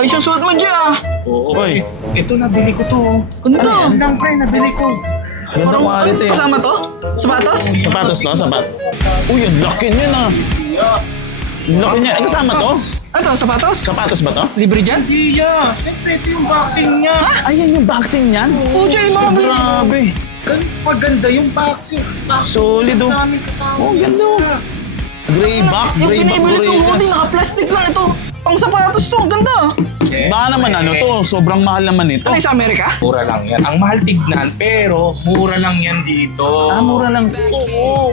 Ay, susuot mo dyan. Oo. Oy. Ito, nabili ko to. Ganda. Ano lang, pre, nabili ko. Ganda quality. Kasama to? Sapatos? Sapatos no? Sapatos. Uy, ang laki niya na. Ang laki niya. Ay, kasama to? Ano to, sapatos? Sapatos ba to? Libre dyan? Hindi yan. Siyempre, ito yung boxing niya. Ayan yung boxing niyan. Oo, dyan yung mga Grabe. Paganda yung boxing. Solid, oh. Daming kasama. Oh, ganda, oh. Gray back, Yung gray back pinibili kong hoodie, Doritos. naka-plastic lang ito. Pang sapatos to, ang ganda. Baka naman ano to, sobrang mahal naman ito. Ano yung sa Amerika? Mura lang yan. Ang mahal tignan, pero mura lang yan dito. Ah, mura lang. Oo.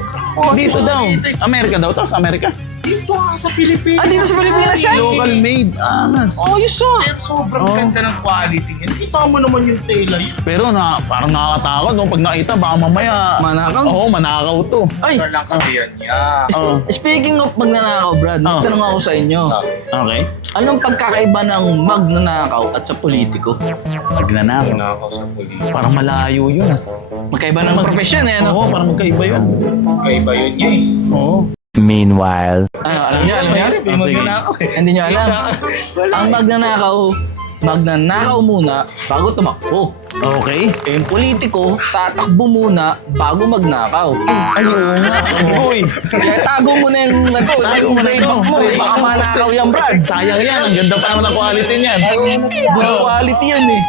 Dito daw. Amerika daw to, sa Amerika. Dito nga sa Pilipinas. Ah, dito sa Pilipinas yan? Local made. Angas. Oh, yun so. Pero sobrang Oh. ganda ng quality niya. Kita mo naman yung tela yun. Pero parang nakakatakot no? Pag nakita, baka mamaya... Manakaw? Oo, manakaw to. Ay, Mura lang kasi yan niya. Oh. speaking of magnanakaw, Brad, may Oh. tanong ako sa inyo. Okay. Anong pagkakaiba ng magnanakaw at sa politiko? Pagnanakaw. Na ako sa pulis. Parang malayo yun ah. Magkaiba ng profesyon eh, ano? Oo, parang magkaiba yun. Kaiba yun niya eh. Oo. Meanwhile. Ano, alam niyo? Ah, sige. Hindi niyo alam. Ang magnanakaw muna bago tumakbo. Okay. Eh, yung politiko, tatakbo muna bago magnakaw. Ayun nga. Uy. Kaya tago mo na yung Tago mo na grade ito. book mo. Baka manakaw yan, Brad. Sayang yan. Ang ganda pa naman ng quality niyan. Good quality yan eh.